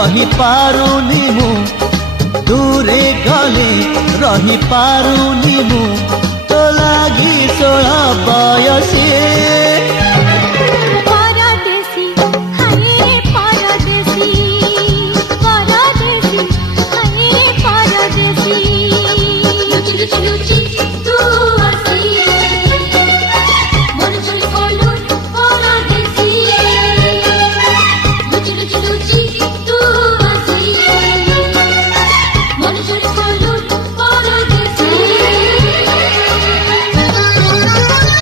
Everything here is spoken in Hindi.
रही पारुनी मु दूरे गले रही पारुनी मु तो लागी 16 बयसी